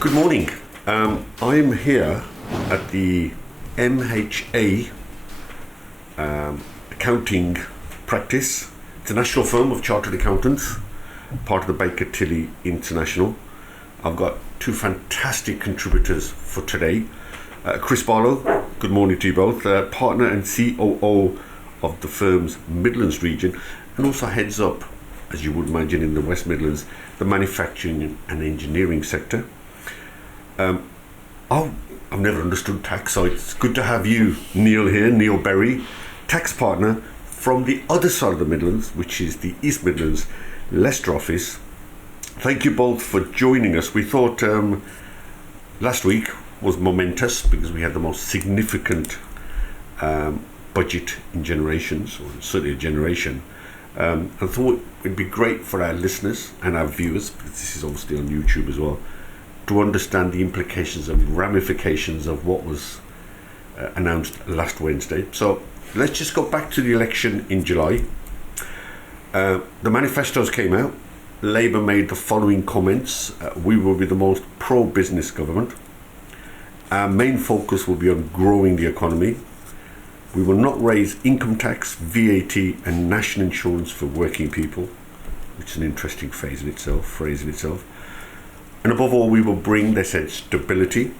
Good morning. I'm here at the MHA accounting practice. It's a national firm of chartered accountants, part of the Baker Tilly International. I've got two fantastic contributors for today. Chris Barlow, good morning to you both, partner and COO of the firm's Midlands region, and also heads up, as you would imagine in the West Midlands, the manufacturing and engineering sector. I've never understood tax, so it's good to have you, Neil, here, Neil Berry, tax partner from the other side of the Midlands, which is the East Midlands, Leicester office. Thank you both for joining us. We thought last week was momentous because we had the most significant budget in generations, or certainly a generation. I thought it'd be great for our listeners and our viewers, because this is obviously on YouTube as well, to understand the implications and ramifications of what was announced last Wednesday. So let's just go back to the election in July. The manifestos came out. Labour made the following comments. We will be the most pro-business government. Our main focus will be on growing the economy. We will not raise income tax, VAT and national insurance for working people, which is an interesting phrase in itself. And above all, we will bring, they said, stability.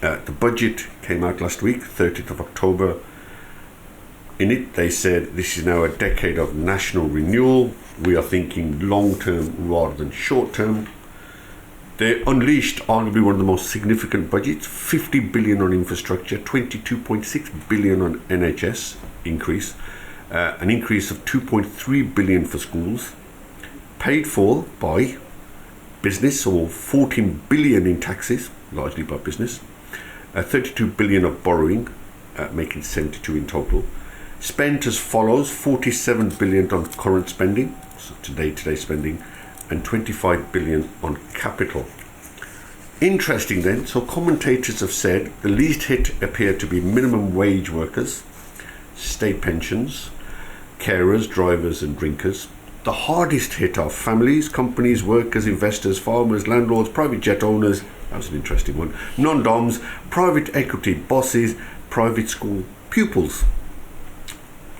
The budget came out last week, 30th of October. In it, they said this is now a decade of national renewal. We are thinking long-term rather than short-term. They unleashed arguably one of the most significant budgets, 50 billion on infrastructure, 22.6 billion on NHS increase, an increase of 2.3 billion for schools, paid for by business, or 14 billion in taxes, largely by business, 32 billion of borrowing, making 72 in total. Spent as follows: 47 billion on current spending, so today spending, and 25 billion on capital. Interesting then, so commentators have said the least hit appear to be minimum wage workers, state pensions, carers, drivers and drinkers. The hardest hit are families, companies, workers, investors, farmers, landlords, private jet owners, that was an interesting one, non-doms, private equity bosses, private school pupils.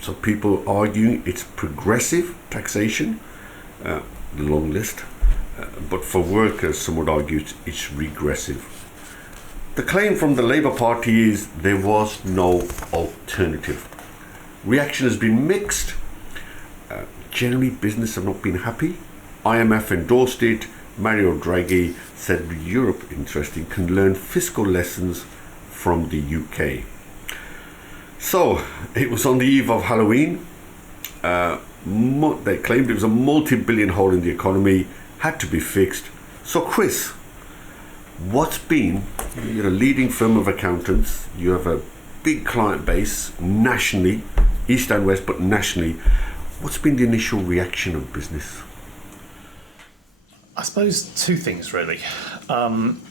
So people arguing it's progressive taxation, the long list, but for workers some would argue it's regressive. The claim from the Labour Party is there was no alternative. Reaction has been mixed. Generally, business have not been happy. IMF endorsed it. Mario Draghi said Europe, interesting, can learn fiscal lessons from the UK. So, it was on the eve of Halloween. They claimed it was a multi-billion hole in the economy, had to be fixed. So, Chris, what's been, you're a leading firm of accountants, you have a big client base nationally, east and west, but nationally. What's been the initial reaction of business? I suppose two things really.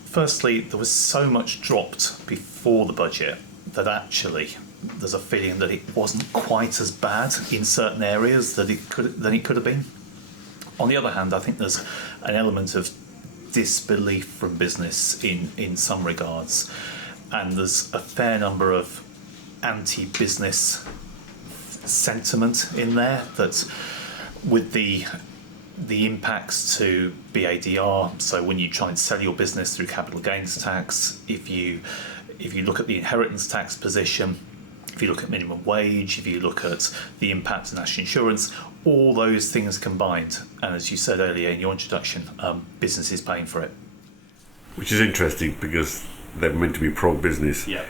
Firstly, there was so much dropped before the budget that actually there's a feeling that it wasn't quite as bad in certain areas than it could have been. On the other hand, I think there's an element of disbelief from business in some regards, and there's a fair number of anti-business sentiment in there that with the impacts to BADR, so when you try and sell your business through capital gains tax, if you look at the inheritance tax position, if you look at minimum wage, if you look at the impact of national insurance, all those things combined, and as you said earlier in your introduction, business is paying for it. Which is interesting because they're meant to be pro-business. Yeah.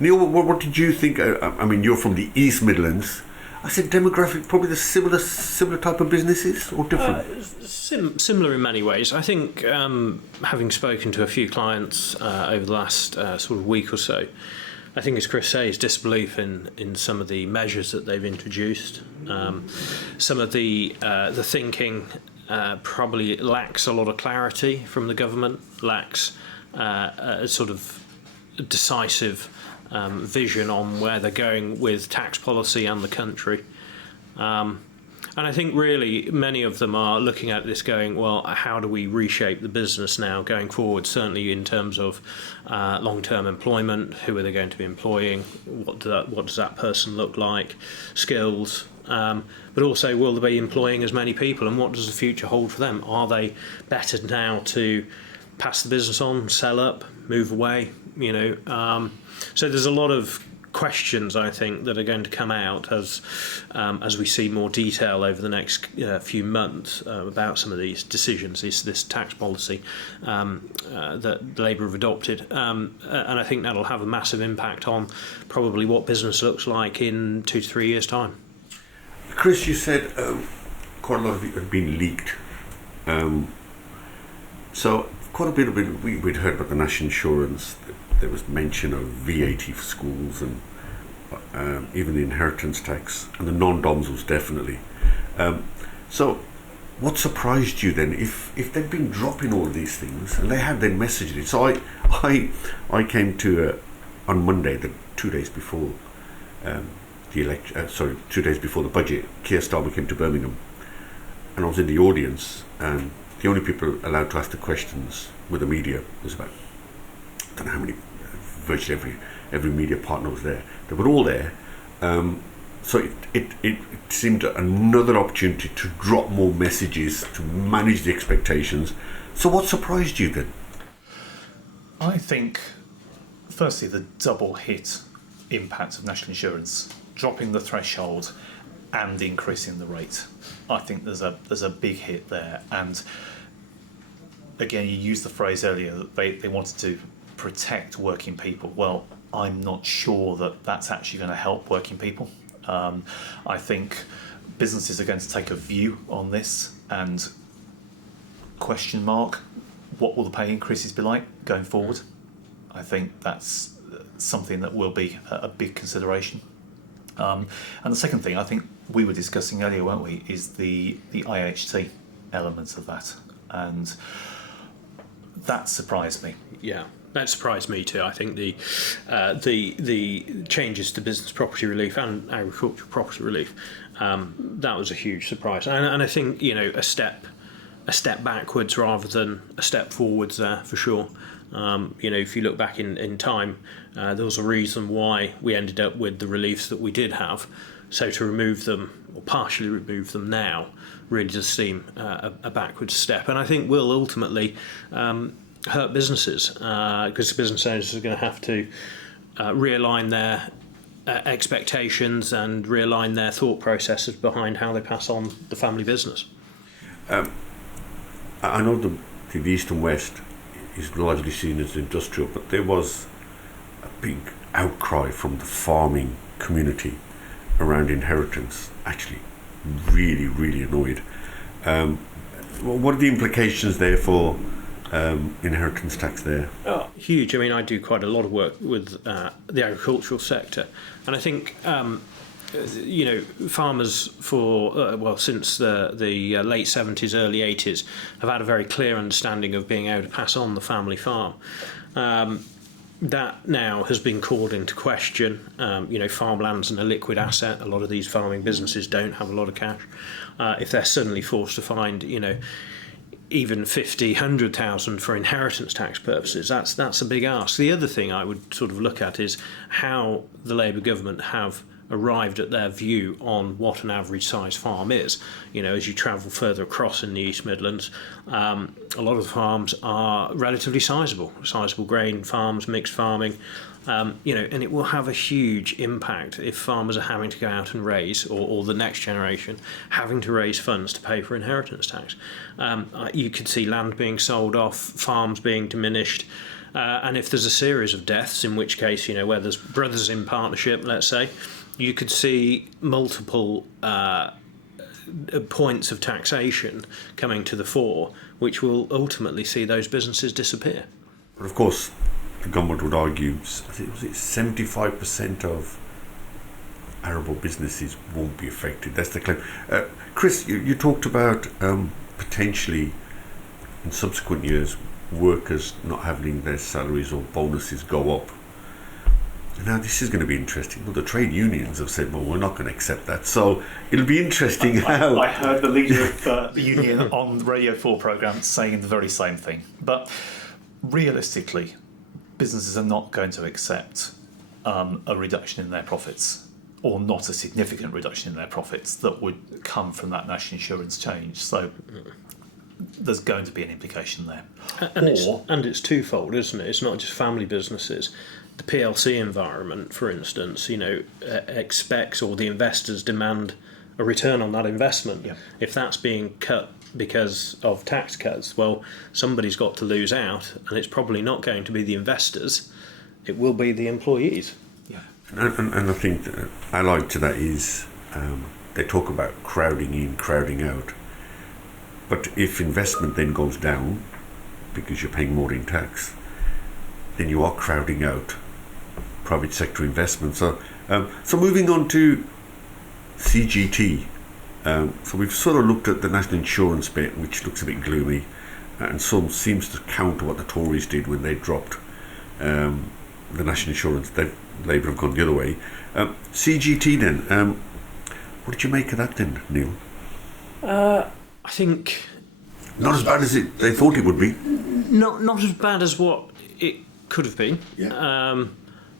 Neil, what did you think? I mean, you're from the East Midlands. I said demographic, probably the similar type of businesses, or different? Similar in many ways. I think having spoken to a few clients over the last sort of week or so, I think, as Chris says, disbelief in some of the measures that they've introduced. Some of the thinking probably lacks a lot of clarity from the government, lacks a sort of decisive vision on where they're going with tax policy and the country. And I think really many of them are looking at this going, well, how do we reshape the business now going forward, certainly in terms of long-term employment, who are they going to be employing, what does that person look like, skills, but also will they be employing as many people, and what does the future hold for them? Are they better now to pass the business on, sell up, move away, so there's a lot of questions, I think, that are going to come out as we see more detail over the next few months about some of these decisions, this tax policy that Labour have adopted, and I think that'll have a massive impact on probably what business looks like in 2 to 3 years' time. Chris, you said quite a lot of it had been leaked. So quite a bit of it, we'd heard about the national insurance. There was mention of VAT for schools and even the inheritance tax, and the non-DOMs was definitely. So what surprised you then, if they'd been dropping all of these things and they had then messaged it? So I came to on Monday, 2 days before the election, 2 days before the budget, Keir Starmer came to Birmingham, and I was in the audience, and the only people allowed to ask the questions were the media. There was about, I don't know how many, virtually every media partner was there. They were all there. So it seemed another opportunity to drop more messages, to manage the expectations. So what surprised you then? I think, firstly, the double hit impact of national insurance, dropping the threshold and increasing the rate. I think there's a big hit there. And again, you used the phrase earlier that they wanted to protect working people. Well, I'm not sure that that's actually going to help working people. I think businesses are going to take a view on this and question mark, what will the pay increases be like going forward? I think that's something that will be a big consideration. And the second thing, I think we were discussing earlier, weren't we, is the IHT elements of that, and that surprised me. Yeah, that surprised me too. I think the changes to business property relief and agricultural property relief, that was a huge surprise, and I think a step backwards rather than a step forwards there for sure. If you look back in time, there was a reason why we ended up with the reliefs that we did have. So to remove them, or partially remove them now, really does seem a backward step. And I think will ultimately hurt businesses, because business owners are going to have to realign their expectations and realign their thought processes behind how they pass on the family business. I know the East and West is largely seen as industrial, but there was a big outcry from the farming community around inheritance, actually really, really annoyed. What are the implications there for inheritance tax there? Oh, huge. I mean, I do quite a lot of work with the agricultural sector, and I think farmers for since the late 70s, early 80s have had a very clear understanding of being able to pass on the family farm. That now has been called into question. Farmland's an illiquid asset. A lot of these farming businesses don't have a lot of cash. If they're suddenly forced to find, even 50, 100,000 for inheritance tax purposes, that's a big ask. The other thing I would sort of look at is how the Labour government have arrived at their view on what an average size farm is. As you travel further across in the East Midlands, a lot of the farms are relatively sizable grain farms, mixed farming, and it will have a huge impact if farmers are having to go out and raise, or the next generation having to raise funds to pay for inheritance tax. You could see land being sold off, farms being diminished, and if there's a series of deaths, in which case, where there's brothers in partnership, let's say, you could see multiple points of taxation coming to the fore, which will ultimately see those businesses disappear. But of course, the government would argue, I think was it 75% of arable businesses won't be affected. That's the claim. Chris, you talked about potentially in subsequent years workers not having their salaries or bonuses go up. Now this is going to be interesting. Well, the trade unions have said, well, we're not going to accept that. So it'll be interesting how... I heard the leader of the union on the Radio 4 programme saying the very same thing. But realistically, businesses are not going to accept a reduction in their profits, or not a significant reduction in their profits that would come from that national insurance change. So there's going to be an implication there. And it's twofold, isn't it? It's not just family businesses. The PLC environment, for instance, expects, or the investors demand, a return on that investment. Yeah. If that's being cut because of tax cuts, well, somebody's got to lose out, and it's probably not going to be the investors, it will be the employees. Yeah. And I think that allied to that is they talk about crowding in, crowding out. But if investment then goes down because you're paying more in tax, then you are crowding out private sector investment. So moving on to CGT. So we've sort of looked at the national insurance bit, which looks a bit gloomy, and some seems to counter what the Tories did when they dropped the national insurance. Labour have gone the other way. CGT then, what did you make of that then, Neil? I think not as bad as they thought it would be. not as bad as what it could have been, Yeah.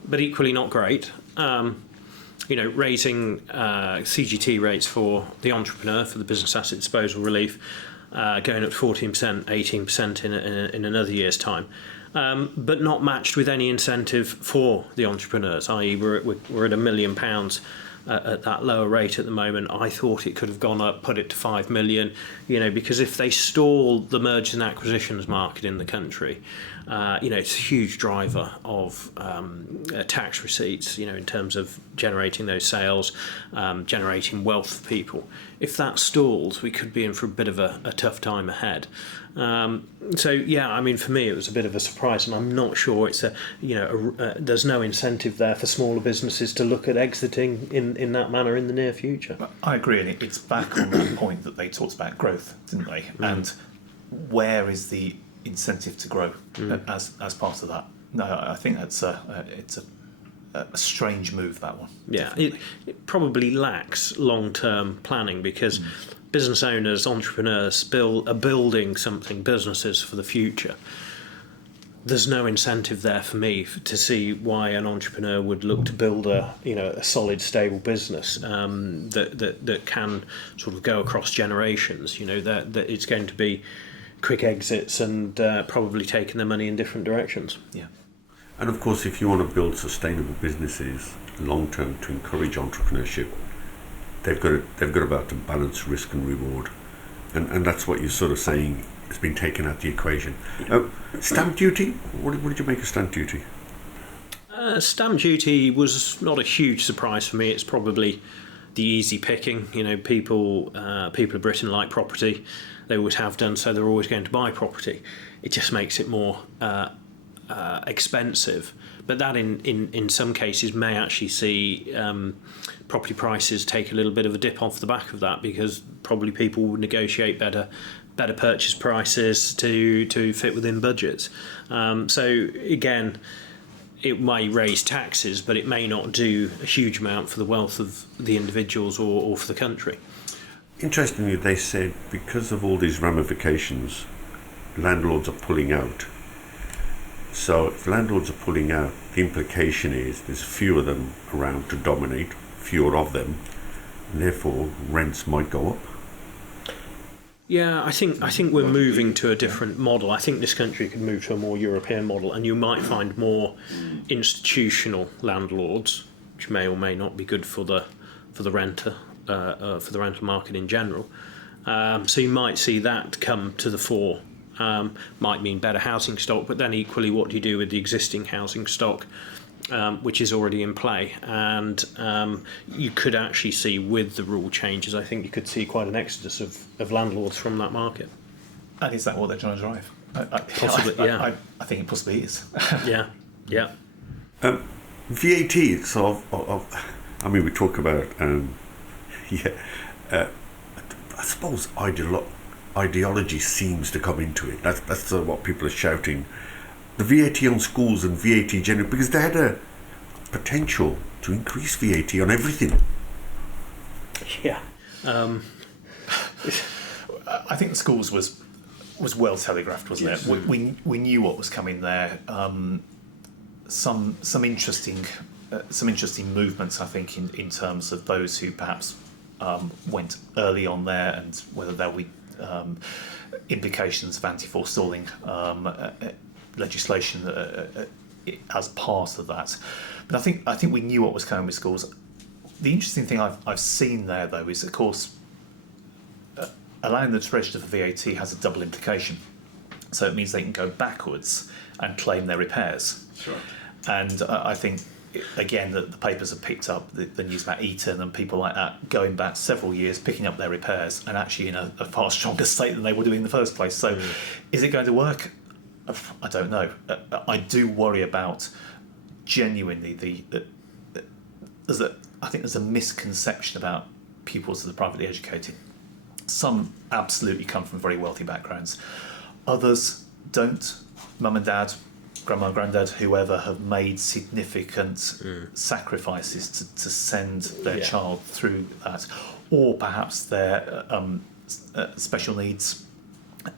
but equally not great. Raising CGT rates for the entrepreneur, for the business asset disposal relief, going up to 14%, 18% in another year's time, but not matched with any incentive for the entrepreneurs, i.e. we're at £1 million at that lower rate at the moment. I thought it could have gone up, put it to 5 million, because if they stall the mergers and acquisitions market in the country, it's a huge driver of tax receipts, in terms of generating those sales, generating wealth for people. If that stalls, we could be in for a bit of a tough time ahead. For me, it was a bit of a surprise, and I'm not sure it's there's no incentive there for smaller businesses to look at exiting in that manner in the near future. I agree, and it's back on that point that they talked about growth, didn't they? And where is the incentive to grow as part of that? No, I think it's a strange move, that one. Yeah, it probably lacks long-term planning, because business owners, entrepreneurs are building businesses for the future. There's no incentive there for me to see why an entrepreneur would look to build a solid, stable business that can sort of go across generations. That it's going to be quick exits and probably taking their money in different directions. Yeah. And of course, if you want to build sustainable businesses long term to encourage entrepreneurship, they've got to balance risk and reward, and that's what you're sort of saying has been taken out of the equation. Stamp duty. What did you make of stamp duty? Stamp duty was not a huge surprise for me. It's probably the easy picking. People of Britain like property. They always have done, so they're always going to buy property. It just makes it more expensive, but that in some cases may actually see property prices take a little bit of a dip off the back of that, because probably people will negotiate better purchase prices to fit within budgets. So again, it may raise taxes, but it may not do a huge amount for the wealth of the individuals or for the country. Interestingly, they said because of all these ramifications, landlords are pulling out. So if landlords are pulling out, the implication is there's fewer of them around to dominate, fewer of them, and therefore rents might go up. Yeah, I think we're moving to a different model. I think this country could move to a more European model, and you might find more institutional landlords, which may or may not be good for the renter, for the rental market in general. So you might see that come to the fore. Might mean better housing stock, but then equally, what do you do with the existing housing stock, which is already in play? And you could actually see, with the rule changes, I think you could see quite an exodus of landlords from that market. And is that what they're trying to drive? Possibly, yeah. I think it possibly is. Yeah. VAT. So, we talk about, I suppose ideology seems to come into it. That's what people are shouting. The VAT on schools and VAT generally, because they had potential to increase VAT on everything. Yeah. I think the schools was well telegraphed, wasn't Yes. it? We knew what was coming there. Some interesting movements, I think, in terms of those who perhaps went early on there, and whether there'll be implications of anti-forestalling legislation as part of that. But I think we knew what was coming with schools. The interesting thing I've seen there, though, is, of course, allowing them to register for VAT has a double implication. So it means they can go backwards and claim their repairs. That's right. And I think, again, that the papers have picked up the news about Eton and people like that going back several years, picking up their repairs, and actually in a far stronger state than they would have in the first place. So is it going to work? I don't know. I do worry about genuinely I think there's a misconception about pupils of the privately educated. Some absolutely come from very wealthy backgrounds. Others don't. Mum and dad, grandma and granddad, whoever, have made significant sacrifices to send their child through that. Or perhaps they're special needs,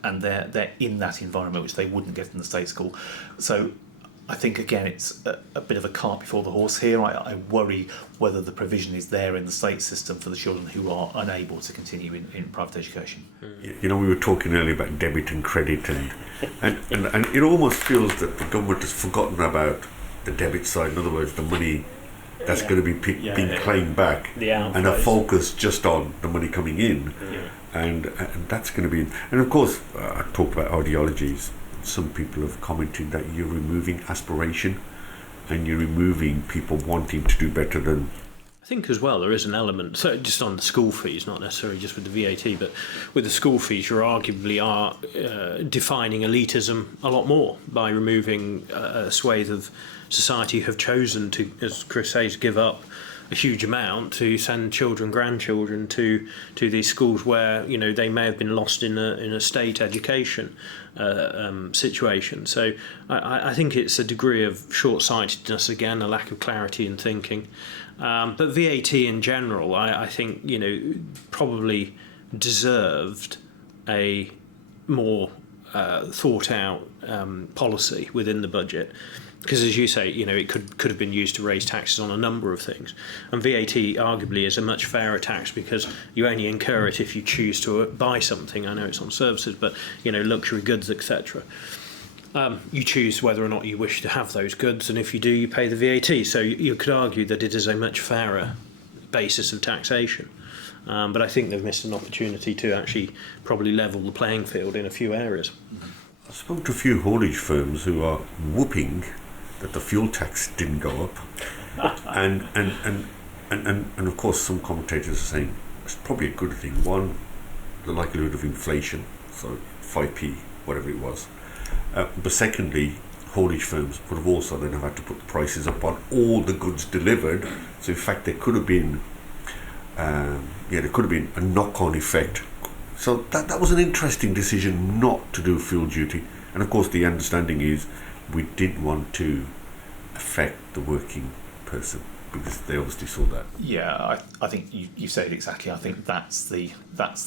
and they're in that environment which they wouldn't get in the state school. So I think, again, it's a bit of a cart before the horse here. I worry whether the provision is there in the state system for the children who are unable to continue in private education. You know, we were talking earlier about debit and credit, and it almost feels that the government has forgotten about the debit side. In other words, the money that's going to be being claimed back, and a focus just on the money coming in, and that's going to be. And of course, I talked about ideologies. Some people have commented that you're removing aspiration, and you're removing people wanting to do better than. I think as well there is an element, so just on the school fees, not necessarily just with the VAT, but with the school fees, you arguably are defining elitism a lot more by removing a swathe of society who have chosen to, as Chris says, give up a huge amount to send children, grandchildren to these schools where, you know, they may have been lost in a state education situation. So I think it's a degree of short-sightedness, again, a lack of clarity in thinking. But VAT in general, I think, you know, probably deserved a more thought out policy within the budget. Because, as you say, you know, it could have been used to raise taxes on a number of things, and VAT arguably is a much fairer tax because you only incur it if you choose to buy something. I know it's on services, but, you know, luxury goods, etc. You choose whether or not you wish to have those goods, and if you do, you pay the VAT. So you could argue that it is a much fairer basis of taxation. But I think they've missed an opportunity to actually probably level the playing field in a few areas. I spoke to a few haulage firms who are whooping that the fuel tax didn't go up, and of course some commentators are saying it's probably a good thing. One, the likelihood of inflation, so 5p, whatever it was. But secondly, haulage firms would have also then have had to put the prices up on all the goods delivered. So in fact, there could have been, a knock-on effect. So that was an interesting decision not to do fuel duty. And of course, the understanding is we didn't want to affect the working person because they obviously saw that. Yeah, I think you said it exactly. I think that's the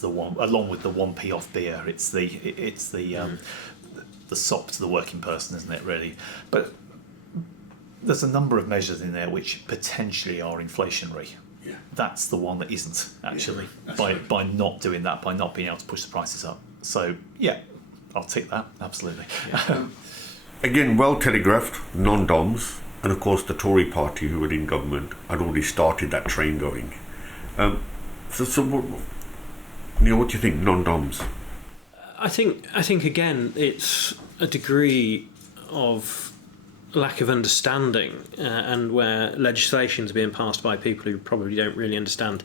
one, along with the 1p off beer. It's the sop to the working person, isn't it? Really, but there's a number of measures in there which potentially are inflationary. Yeah. That's the one that isn't actually, right. by not doing that, by not being able to push the prices up. So yeah, I'll take that, absolutely. Yeah. Again, well telegraphed, non-DOMs, and of course the Tory party who were in government had already started that train going. Neil, what do you think, non-DOMs? I think again it's a degree of lack of understanding, and where legislation is being passed by people who probably don't really understand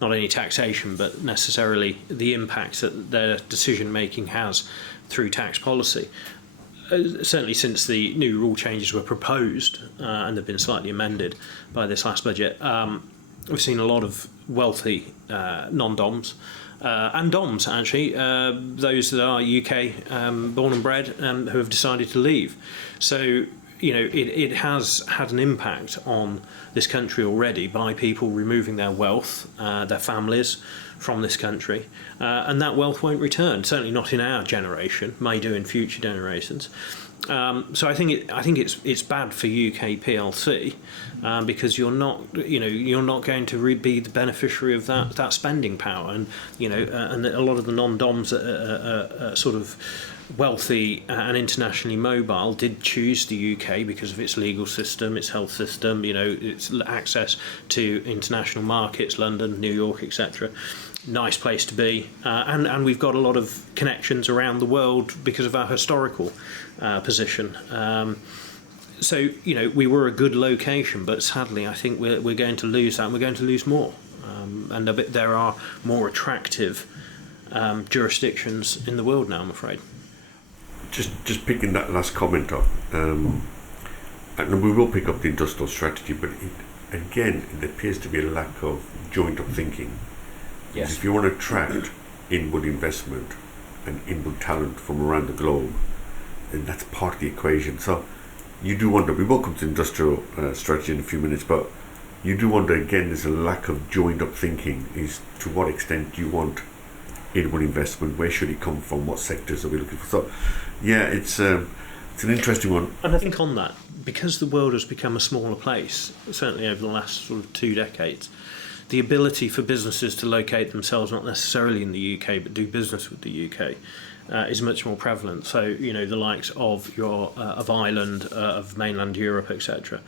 not only taxation but necessarily the impacts that their decision making has through tax policy. Certainly since the new rule changes were proposed and they've been slightly amended by this last budget, we've seen a lot of wealthy non-DOMs and DOMs actually, those that are UK born and bred who have decided to leave. So it has had an impact on this country already by people removing their wealth, their families from this country, and that wealth won't return. Certainly not in our generation. May do in future generations. So I think it's bad for UK PLC because you're not going to be the beneficiary of that spending power, and and a lot of the non-DOMs that are sort of wealthy and internationally mobile did choose the UK because of its legal system, its health system, its access to international markets, London, New York, etc. Nice place to be, and we've got a lot of connections around the world because of our historical position. So we were a good location, but sadly I think we're going to lose that, and we're going to lose more. And there are more attractive jurisdictions in the world now, I'm afraid. Just picking that last comment up, and we will pick up the industrial strategy, but again, it appears to be a lack of joined-up thinking. Yes. If you want to attract inward investment and inward talent from around the globe, then that's part of the equation. So you do wonder, we will come to industrial strategy in a few minutes, but you do wonder again, there's a lack of joined-up thinking. Is to what extent do you want inward investment? Where should it come from? What sectors are we looking for? So yeah, it's an interesting one. And I think on that, because the world has become a smaller place, certainly over the last sort of 2 decades, the ability for businesses to locate themselves not necessarily in the UK but do business with the UK is much more prevalent. So the likes of of Ireland, of mainland Europe, etc.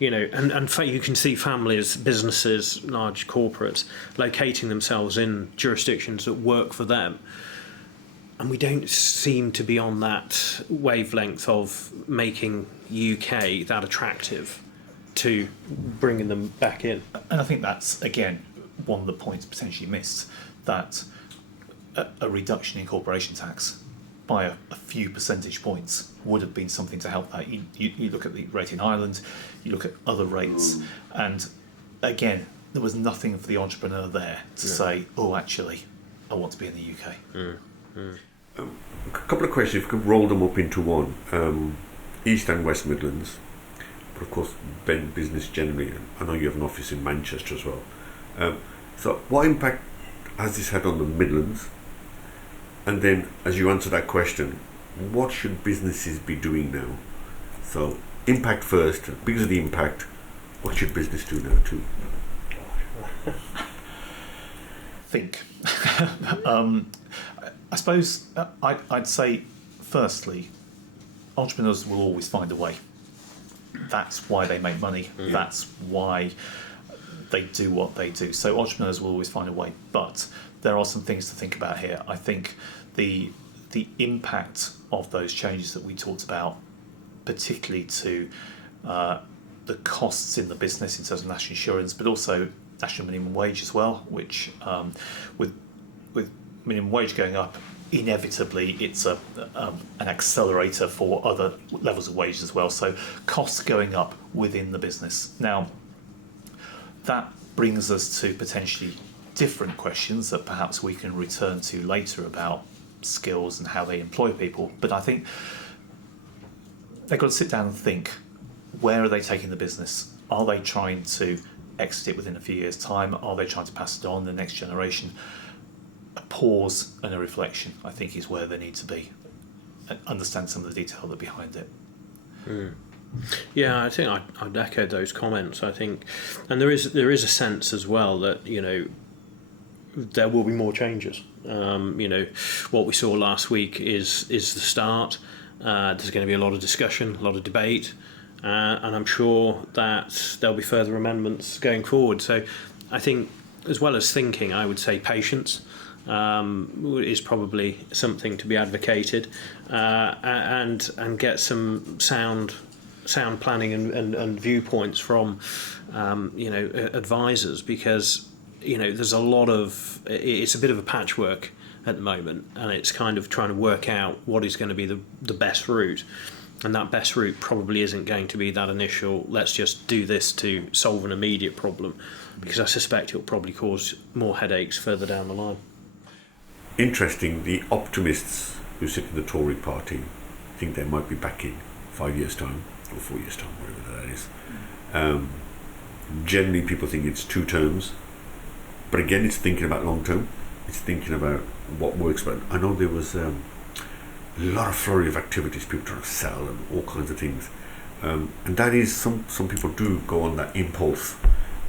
And you can see families, businesses, large corporates locating themselves in jurisdictions that work for them. And we don't seem to be on that wavelength of making UK that attractive to bringing them back in. And I think that's, again, one of the points potentially missed, that a reduction in corporation tax by a few percentage points would have been something to help that. You look at the rate in Ireland, you look at other rates, and again, there was nothing for the entrepreneur there to say, oh, actually, I want to be in the UK. A couple of questions, if we could roll them up into one. East and West Midlands, but of course business generally. I know you have an office in Manchester as well. So what impact has this had on the Midlands? And then as you answer that question, what should businesses be doing now? So impact first, because of the impact, what should business do now too? Think. I suppose I'd say, firstly, entrepreneurs will always find a way. That's why they make money. That's why they do what they do. So entrepreneurs will always find a way. But there are some things to think about here. I think the impact of those changes that we talked about, particularly to the costs in the business in terms of national insurance, but also national minimum wage as well, which with minimum wage going up, inevitably it's an accelerator for other levels of wages as well. So costs going up within the business. Now, that brings us to potentially different questions that perhaps we can return to later about skills and how they employ people. But I think they've got to sit down and think, where are they taking the business? Are they trying to exit it within a few years' time? Are they trying to pass it on to the next generation? A pause and a reflection, I think, is where they need to be, and understand some of the detail that behind it. Yeah, I think I'd echo those comments. I think, and there is a sense as well that there will be more changes. What we saw last week is the start. There's going to be a lot of discussion, a lot of debate, and I'm sure that there'll be further amendments going forward. So I think, as well as thinking, I would say patience is probably something to be advocated, and get some sound planning and viewpoints from advisors, because there's a lot of, it's a bit of a patchwork at the moment, and it's kind of trying to work out what is going to be the best route. And that best route probably isn't going to be that initial, let's just do this to solve an immediate problem, because I suspect it'll probably cause more headaches further down the line. Interesting, the optimists who sit in the Tory party think they might be back in 5 years' time. or 4 years' time, whatever that is. Generally, people think it's 2 terms, but again, it's thinking about long term. It's thinking about what works. But I know there was a lot of flurry of activities, people trying to sell and all kinds of things, and that is some people do go on that impulse.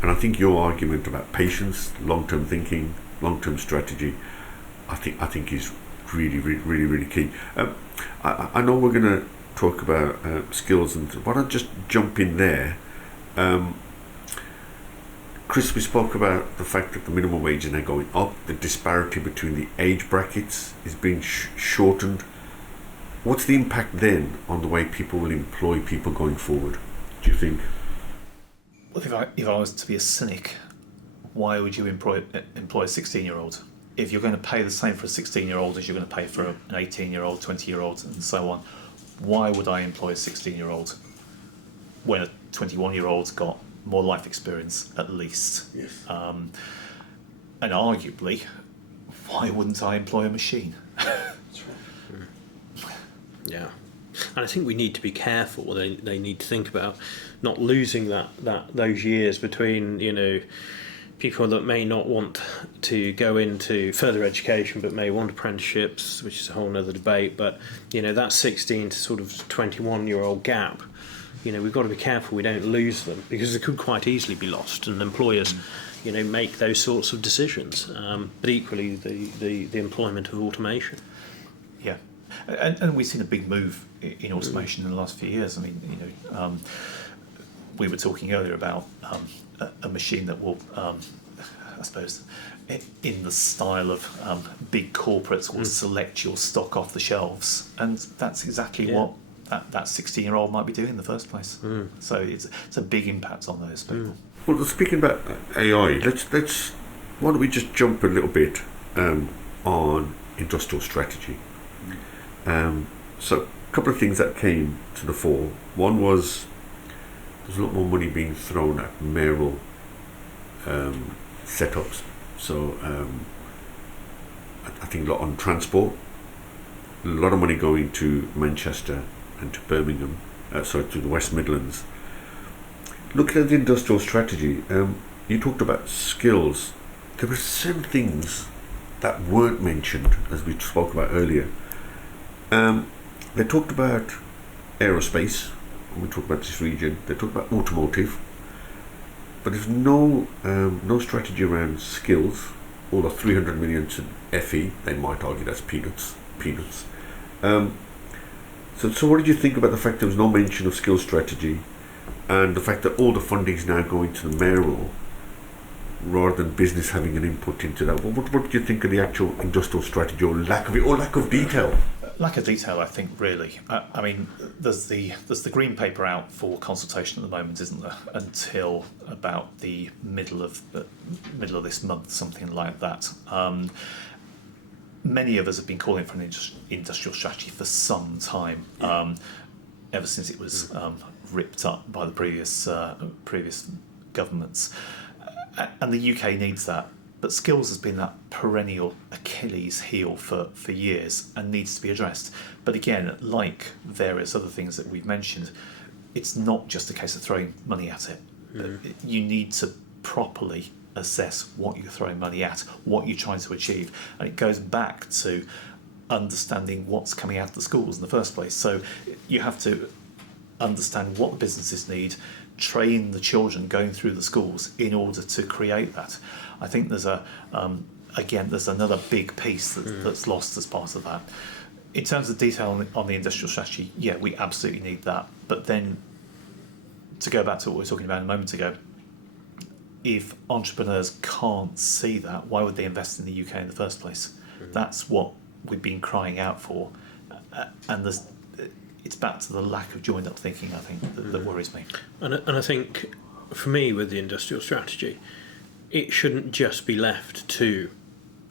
And I think your argument about patience, long term thinking, long term strategy, I think is really key. I know we're going to talk about skills, and why don't I just jump in there? Chris, we spoke about the fact that the minimum wage is now going up. The disparity between the age brackets is being shortened. What's the impact then on the way people will employ people going forward, do you think? Well, if I was to be a cynic, why would you employ a 16-year-old? If you're going to pay the same for a 16-year-old as you're going to pay for an 18-year-old, 20-year-old, and so on, why would I employ a 16-year-old when a 21-year-old's got more life experience at least? Yes. And arguably, why wouldn't I employ a machine? That's right. Yeah. And I think we need to be careful. They need to think about not losing those years between, people that may not want to go into further education but may want apprenticeships, which is a whole other debate. But, that 16 to sort of 21-year-old gap, we've got to be careful we don't lose them, because it could quite easily be lost, and employers, make those sorts of decisions. But equally, the employment of automation. Yeah. And we've seen a big move in automation in the last few years. I mean, we were talking earlier about a machine that will, I suppose, in the style of big corporates, will select your stock off the shelves, and that's exactly what that 16-year-old might be doing in the first place. So it's a big impact on those people. Well, speaking about AI, let's why don't we just jump a little bit on industrial strategy. So a couple of things that came to the fore. One was there's a lot more money being thrown at mayoral setups. So I think a lot on transport, a lot of money going to Manchester and to Birmingham, to the West Midlands. Looking at the industrial strategy, you talked about skills. There were some things that weren't mentioned, as we spoke about earlier. They talked about aerospace, when we talked about this region. They talked about automotive, but there's no strategy around skills. All the 300 million to FE, they might argue that's peanuts. So what did you think about the fact there was no mention of skills strategy, and the fact that all the funding is now going to the mayoral rather than business having an input into that? What do you think of the actual industrial strategy, or lack of it, or lack of detail? Lack of detail, I think, really. I mean, there's the green paper out for consultation at the moment, isn't there? Until about the middle of this month, something like that. Many of us have been calling for an industrial strategy for some time, ever since it was ripped up by the previous governments. And the UK needs that. But skills has been that perennial Achilles heel for years and needs to be addressed. But again, like various other things that we've mentioned, it's not just a case of throwing money at it. You need to properly assess what you're throwing money at, what you're trying to achieve. And it goes back to understanding what's coming out of the schools in the first place. So you have to understand what the businesses need, train the children going through the schools in order to create that. I think there's there's another big piece that's lost as part of that. In terms of detail on the industrial strategy, yeah, we absolutely need that. But then, to go back to what we were talking about a moment ago, if entrepreneurs can't see that, why would they invest in the UK in the first place? That's what we've been crying out for, and it's back to the lack of joined up thinking, I think, that worries me. And I think, for me, with the industrial strategy, it shouldn't just be left to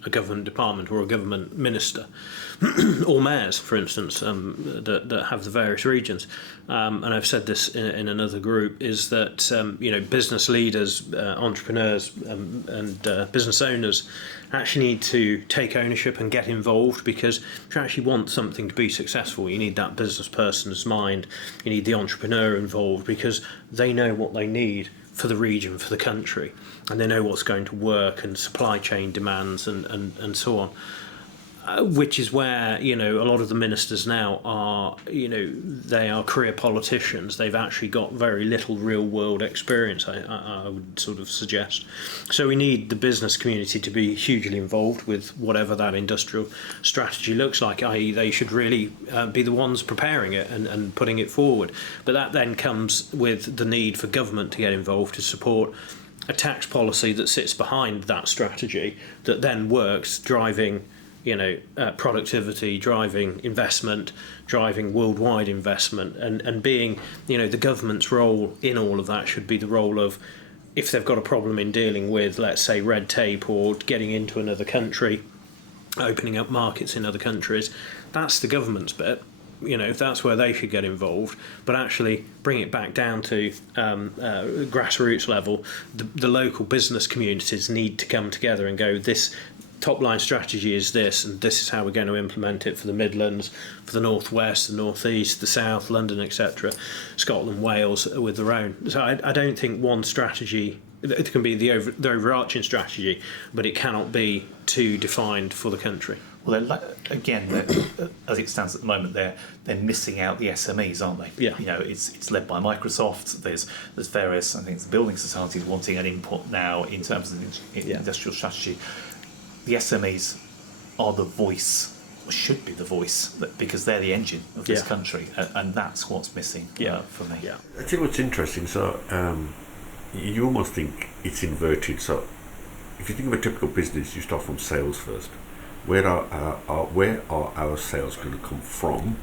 a government department or a government minister, or mayors, for instance, that have the various regions. And I've said this in another group, is that business leaders, entrepreneurs, and business owners actually need to take ownership and get involved, because if you actually want something to be successful, you need that business person's mind, you need the entrepreneur involved, because they know what they need for the region, for the country, and they know what's going to work, and supply chain demands and so on. Which is where, a lot of the ministers now are, they are career politicians. They've actually got very little real world experience, I would sort of suggest. So we need the business community to be hugely involved with whatever that industrial strategy looks like, i.e. they should really be the ones preparing it and putting it forward. But that then comes with the need for government to get involved to support a tax policy that sits behind that strategy, that then works, driving productivity, driving investment, driving worldwide investment, and being, the government's role in all of that should be the role of, if they've got a problem in dealing with, let's say, red tape or getting into another country, opening up markets in other countries, that's the government's bit. That's where they should get involved, but actually bring it back down to grassroots level. The local business communities need to come together and go, this top line strategy is this, and this is how we're going to implement it for the Midlands, for the North West, the North East, the South, London, etc., Scotland, Wales with their own. So I don't think one strategy, it can be the overarching strategy, but it cannot be too defined for the country. Well, again, as it stands at the moment, they're missing out the SMEs, aren't they? Yeah. It's led by Microsoft. There's various, I think, it's building societies wanting an input now in terms of the industrial strategy. The SMEs are the voice, or should be the voice, because they're the engine of this country, and that's what's missing for me. I think what's interesting, so you almost think it's inverted. So if you think of a typical business, you start from sales first. Where are our sales going to come from?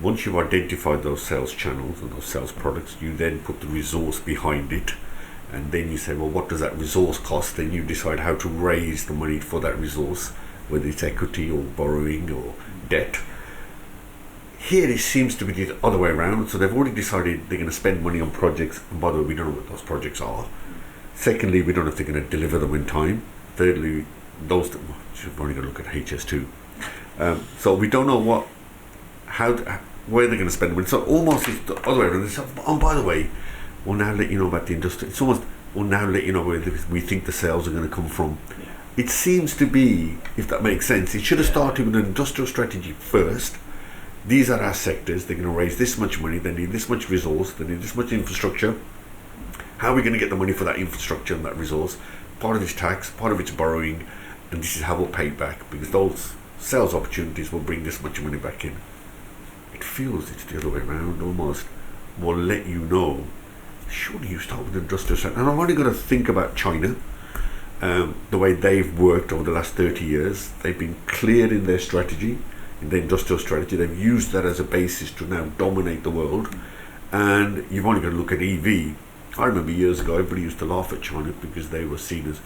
Once you've identified those sales channels and those sales products, you then put the resource behind it. And then you say, well, what does that resource cost? Then you decide how to raise the money for that resource, whether it's equity or borrowing or debt. Here it seems to be the other way around. So they've already decided they're going to spend money on projects. And by the way, we don't know what those projects are. Secondly, we don't know if they're going to deliver them in time. Thirdly, you've only got to look at HS2. So we don't know where they're going to spend the money. So almost it's the other way around. They say, oh, by the way, we'll now let you know about the industry. It's almost, we'll now let you know where we think the sales are going to come from. Yeah. It seems to be, if that makes sense, it should have started with an industrial strategy first. These are our sectors. They're going to raise this much money. They need this much resource. They need this much infrastructure. How are we going to get the money for that infrastructure and that resource? Part of it's tax, part of it's borrowing, and this is how we'll pay it back, because those sales opportunities will bring this much money back in. It feels it's the other way around almost. We'll let you know. Surely you start with industrial strategy. And I've only got to think about China, the way they've worked over the last 30 years. They've been clear in their strategy, in their industrial strategy. They've used that as a basis to now dominate the world. And you've only got to look at EV. I remember years ago, everybody used to laugh at China because they were seen as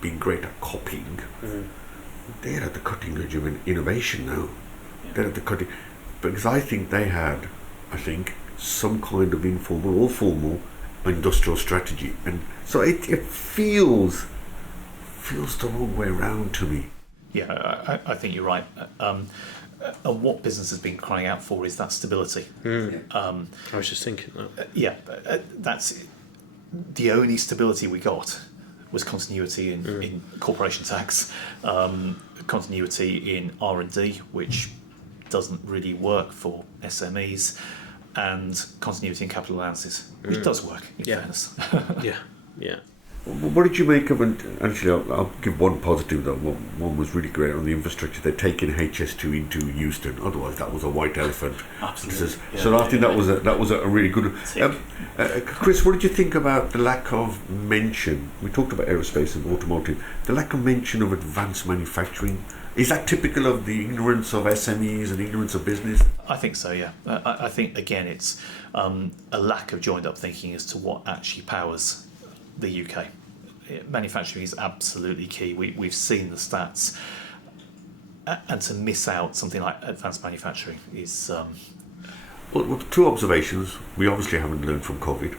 being great at copying. They're at the cutting edge of an innovation now. They're at the cutting, because I think they had, some kind of informal or formal industrial strategy, and so it feels the wrong way around to me. Yeah, I think you're right. And what business has been crying out for is that stability. I was just thinking that. That's the only stability we got was continuity in corporation tax, continuity in R&D, which doesn't really work for SMEs, and continuity in capital allowances, which does work, in fairness. Yeah. What did you make of it? Actually, I'll give one positive though. One was really great on the infrastructure. They're taking HS2 into Euston. Otherwise, that was a white elephant. Absolutely. So I think that was a really good. Chris, what did you think about the lack of mention? We talked about aerospace and automotive. The lack of mention of advanced manufacturing. Is that typical of the ignorance of SMEs and ignorance of business? I think so, yeah. I think, again, it's a lack of joined-up thinking as to what actually powers the UK. manufacturing is absolutely key. We've seen the stats, and to miss out something like advanced manufacturing is. Well, two observations. We obviously haven't learned from COVID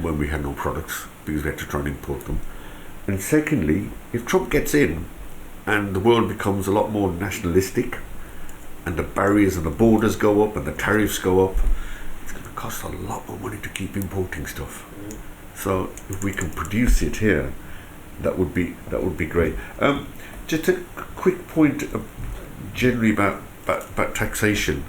when we had no products because we had to try and import them. And secondly, if Trump gets in and the world becomes a lot more nationalistic and the barriers and the borders go up and the tariffs go up, it's going to cost a lot more money to keep importing stuff. So if we can produce it here, that would be great. Just a quick point generally about taxation,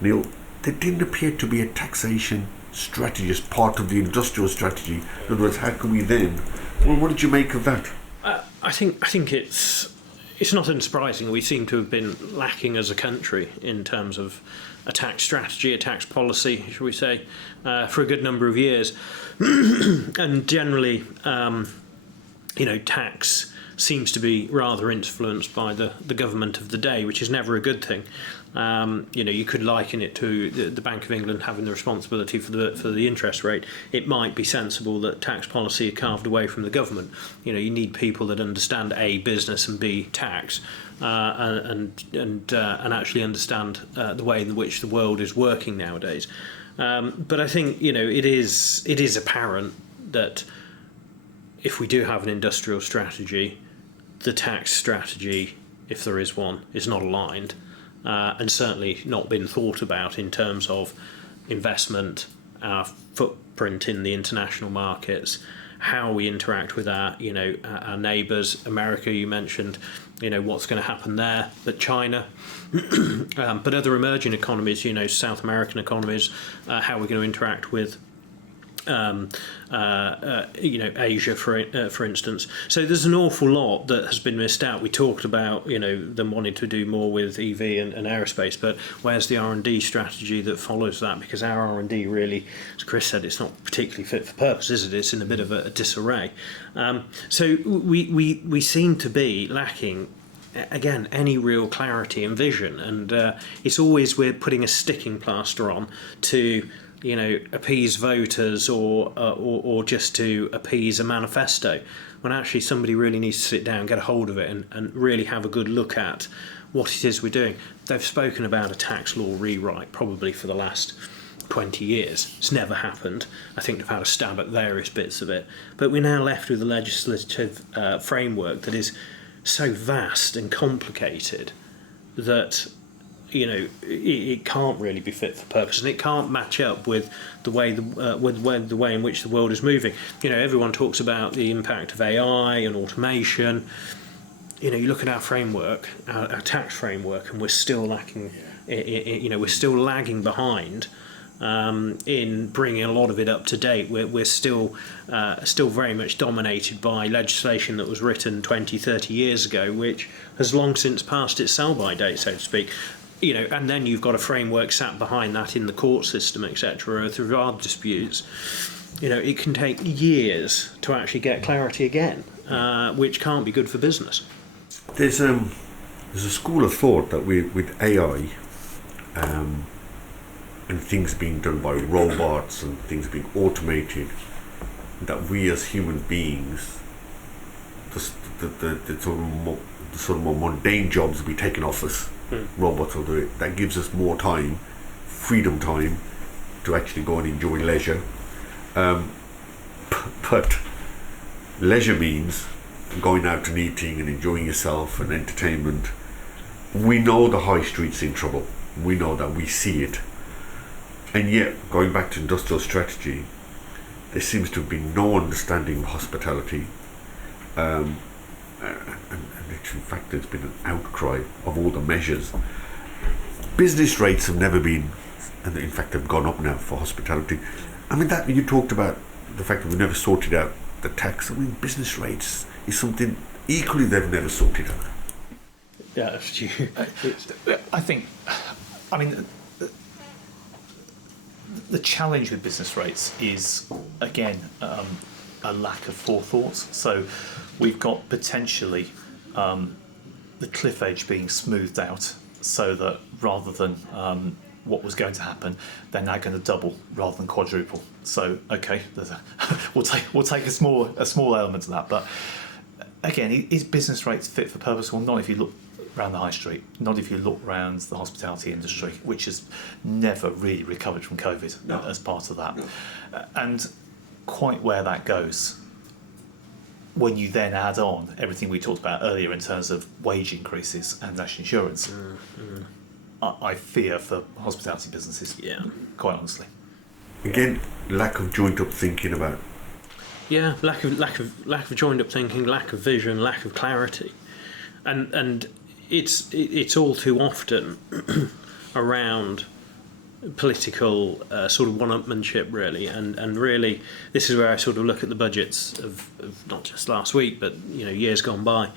Neil. There didn't appear to be a taxation strategy as part of the industrial strategy. In other words, how can we then? Well, what did you make of that? I think it's not unsurprising. We seem to have been lacking as a country in terms of a tax strategy, a tax policy, shall we say, for a good number of years. And generally, tax seems to be rather influenced by the government of the day, which is never a good thing. You could liken it to the Bank of England having the responsibility for the interest rate. It might be sensible that tax policy are carved away from the government. You need people that understand A, business, and B, tax, and actually understand the way in which the world is working nowadays. But I think it is apparent that if we do have an industrial strategy, the tax strategy, if there is one, is not aligned. And certainly not been thought about in terms of investment, our footprint in the international markets, how we interact with our neighbours. America, you mentioned, what's going to happen there, but China, but other emerging economies, South American economies, how we're going to interact with Asia, for instance. So there's an awful lot that has been missed out. We talked about them wanting to do more with EV and aerospace, but where's the R&D strategy that follows that? Because our R&D really, as Chris said, it's not particularly fit for purpose, is it? It's in a bit of a disarray. So we seem to be lacking, again, any real clarity and vision, and it's always we're putting a sticking plaster on to appease voters or just to appease a manifesto, when actually somebody really needs to sit down, get a hold of it, and really have a good look at what it is we're doing. They've spoken about a tax law rewrite probably for the last 20 years. It's never happened. I think they've had a stab at various bits of it. But we're now left with a legislative framework that is so vast and complicated that it can't really be fit for purpose, and it can't match up with the way the way in which the world is moving. Everyone talks about the impact of AI and automation. You look at our framework, our tax framework, and we're still lacking. We're still lagging behind in bringing a lot of it up to date. We're still very much dominated by legislation that was written 20, 30 years ago, which has long since passed its sell-by date, so to speak. And then you've got a framework sat behind that in the court system, etc., through our disputes. It can take years to actually get clarity again, which can't be good for business. There's a school of thought that with AI and things being done by robots and things being automated, that we as human beings, the sort of more mundane jobs will be taken off us. Robots will do it. That gives us more time, freedom time, to actually go and enjoy leisure. But leisure means going out and eating and enjoying yourself and entertainment. We know the high street's in trouble. We know that. We see it. And yet, going back to industrial strategy, there seems to have been no understanding of hospitality. And in fact, there's been an outcry of all the measures. Business rates have never been, and in fact, they've gone up now for hospitality. I mean, that you talked about the fact that we've never sorted out the tax. I mean, business rates is something equally they've never sorted out. Yeah, I think, the challenge with business rates is, again, a lack of forethought. So we've got potentially the cliff edge being smoothed out, so that rather than what was going to happen, they're now going to double rather than quadruple. So okay, we'll take a small element of that. But again, is business rates fit for purpose? Well, not if you look around the high street, not if you look around the hospitality industry, which has never really recovered from COVID as part of that. And quite where that goes, when you then add on everything we talked about earlier in terms of wage increases and national insurance, I fear for hospitality businesses, quite honestly. Again, lack of joined up thinking about. Yeah, lack of joined up thinking, lack of vision, lack of clarity, and it's all too often around political sort of one-upmanship, really, and really this is where I sort of look at the budgets of not just last week but years gone by.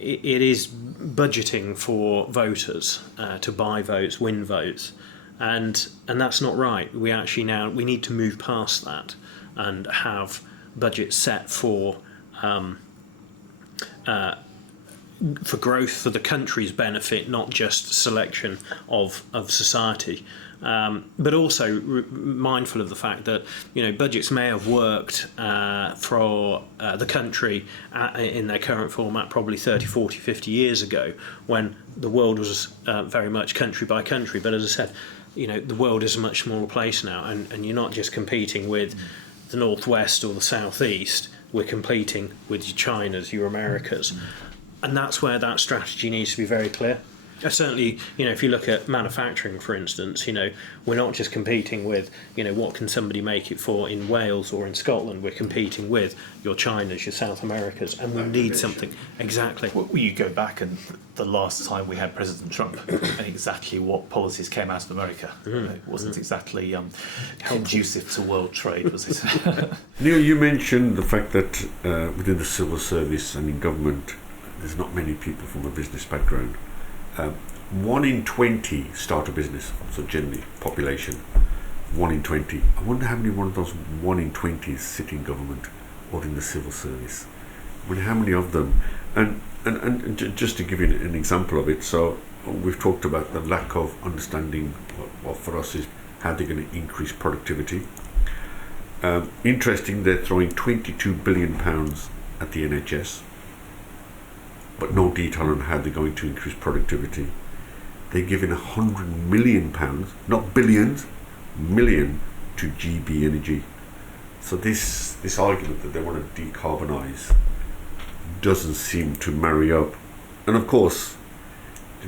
It is budgeting for voters to buy votes, win votes, and that's not right. We need to move past that and have budgets set for growth for the country's benefit, not just selection of society. But also mindful of the fact that budgets may have worked for the country in their current format probably 30, 40, 50 years ago, when the world was very much country by country. But as I said, the world is a much smaller place now, and you're not just competing with the Northwest or the Southeast. We're competing with your Chinas, your Americas. And that's where that strategy needs to be very clear. Certainly, if you look at manufacturing, for instance, we're not just competing with, what can somebody make it for in Wales or in Scotland. We're competing with your Chinas, your South Americas, and we need something. Exactly. Well, you go back, and the last time we had President Trump, and exactly what policies came out of America. It wasn't exactly conducive to world trade, was it? Neil, you mentioned the fact that within the civil service and in government, there's not many people from a business background. 1 in 20 start a business, so generally population 1 in 20. I wonder how many one of those 1 in 20s sit in government or in the civil service. I wonder how many of them. And just to give you an example of it, so we've talked about the lack of understanding what for us is how they're going to increase productivity. Interesting, they're throwing £22 billion at the NHS, but no detail on how they're going to increase productivity. They're giving £100 million, not billions, million, to GB Energy. So this argument that they want to decarbonise doesn't seem to marry up. And of course,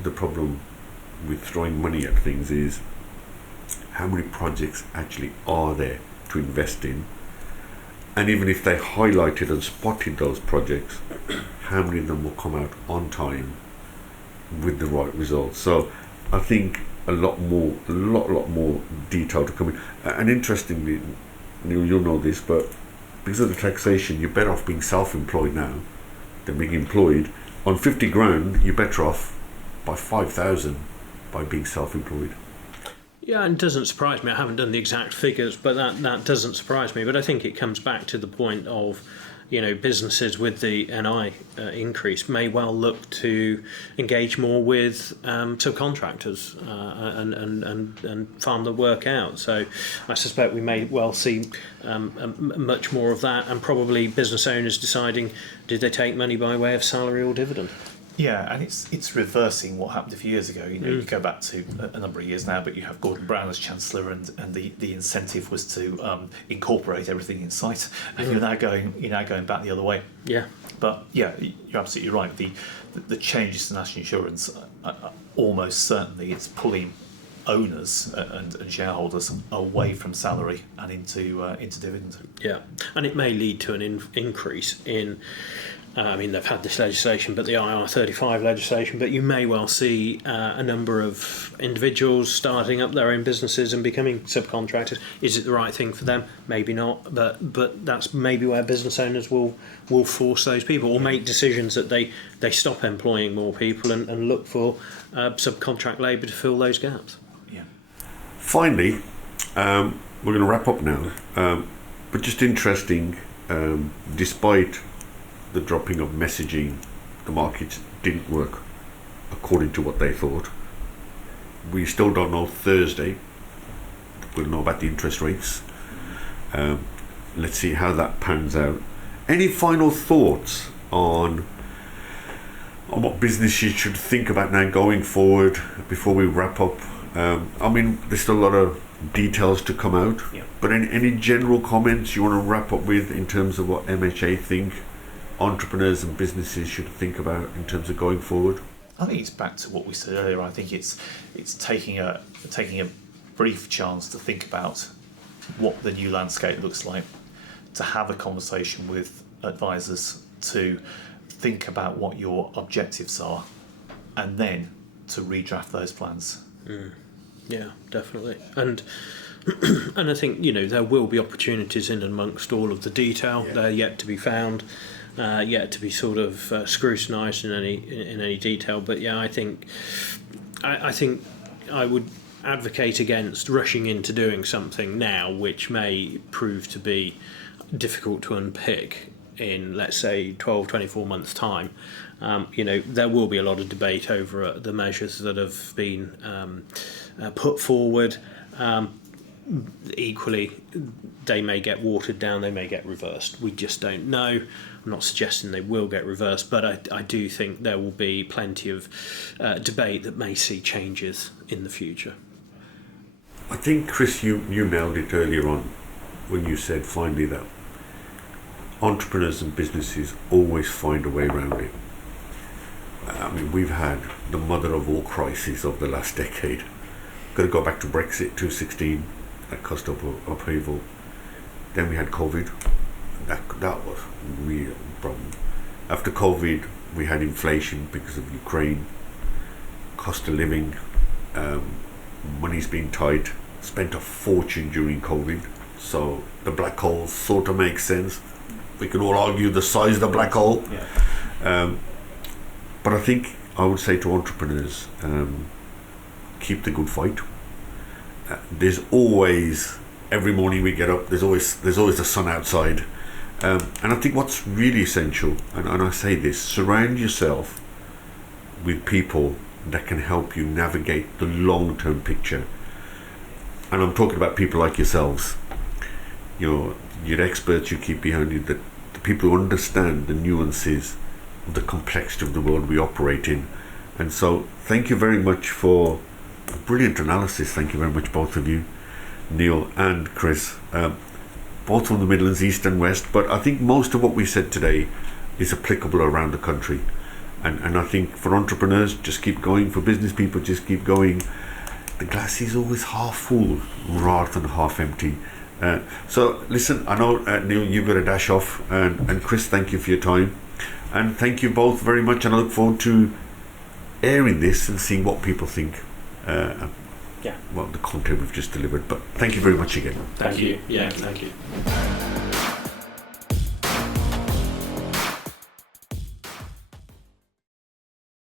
the problem with throwing money at things is how many projects actually are there to invest in. And even if they highlighted and spotted those projects, how many of them will come out on time with the right results? So I think a lot more detail to come in. And interestingly, you'll know this, but because of the taxation, you're better off being self-employed now than being employed. On 50 grand, you're better off by 5,000 by being self-employed. Yeah, and it doesn't surprise me. I haven't done the exact figures, but that doesn't surprise me. But I think it comes back to the point of, businesses with the NI increase may well look to engage more with subcontractors and farm the work out. So I suspect we may well see much more of that, and probably business owners deciding, did they take money by way of salary or dividend? Yeah, and it's reversing what happened a few years ago. You go back to a number of years now, but you have Gordon Brown as Chancellor, and the incentive was to incorporate everything in sight. And you're now going back the other way. Yeah. But yeah, you're absolutely right. The changes to national insurance, almost certainly, it's pulling owners and shareholders away from salary and into dividends. Yeah, and it may lead to an increase in. They've had this legislation, but the IR35 legislation, but you may well see a number of individuals starting up their own businesses and becoming subcontractors. Is it the right thing for them? Maybe not, but that's maybe where business owners will force those people, or make decisions that they stop employing more people and look for subcontract labour to fill those gaps. Yeah. Finally, we're going to wrap up now, but just interesting, despite the dropping of messaging, the markets didn't work according to what they thought. we still don't know Thursday. We'll know about the interest rates. Let's see how that pans out. Any final thoughts on what businesses should think about now going forward before we wrap up? I mean, there's still a lot of details to come out, but any general comments you want to wrap up with in terms of what MHA think entrepreneurs and businesses should think about in terms of going forward? I think it's back to what we said earlier. I think it's taking a brief chance to think about what the new landscape looks like, to have a conversation with advisors, to think about what your objectives are, and then to redraft those plans. Yeah, definitely. And I think, you know, there will be opportunities in amongst all of the detail. They're yet to be found, yet to be sort of scrutinised in any detail. But yeah, I think I would advocate against rushing into doing something now which may prove to be difficult to unpick in, let's say, 12, 24 months' time. You know, there will be a lot of debate over the measures that have been put forward. Equally, they may get watered down, they may get reversed. We just don't know. I'm not suggesting they will get reversed, but I do think there will be plenty of debate that may see changes in the future. I think, Chris, you nailed it earlier on when you said finally that entrepreneurs and businesses always find a way around it. I mean, we've had the mother of all crises of the last decade. Got to go back to Brexit 2016, that cost up upheaval. Then we had COVID. That was a real problem. After COVID, we had inflation because of Ukraine, cost of living, money's been tight, spent a fortune during COVID. So the black hole sort of makes sense. We can all argue the size of the black hole. But I think I would say to entrepreneurs, keep the good fight. There's always, every morning we get up, there's always the sun outside. And I think what's really essential, and I say this, surround yourself with people that can help you navigate the long-term picture. And I'm talking about people like yourselves, your experts you keep behind you, the people who understand the nuances of the complexity of the world we operate in. And so thank you very much for a brilliant analysis. Thank you very much, both of you, Neil and Chris, both from the Midlands, East and West. But I think most of what we said today is applicable around the country. And I think for entrepreneurs, just keep going. For business people, just keep going. The glass is always half full rather than half empty. So listen, I know, Neil, you've got to dash off. And Chris, thank you for your time. And thank you both very much. And I look forward to airing this and seeing what people think. Well, the content we've just delivered. But thank you very much again. Thank you. Yeah, thank you.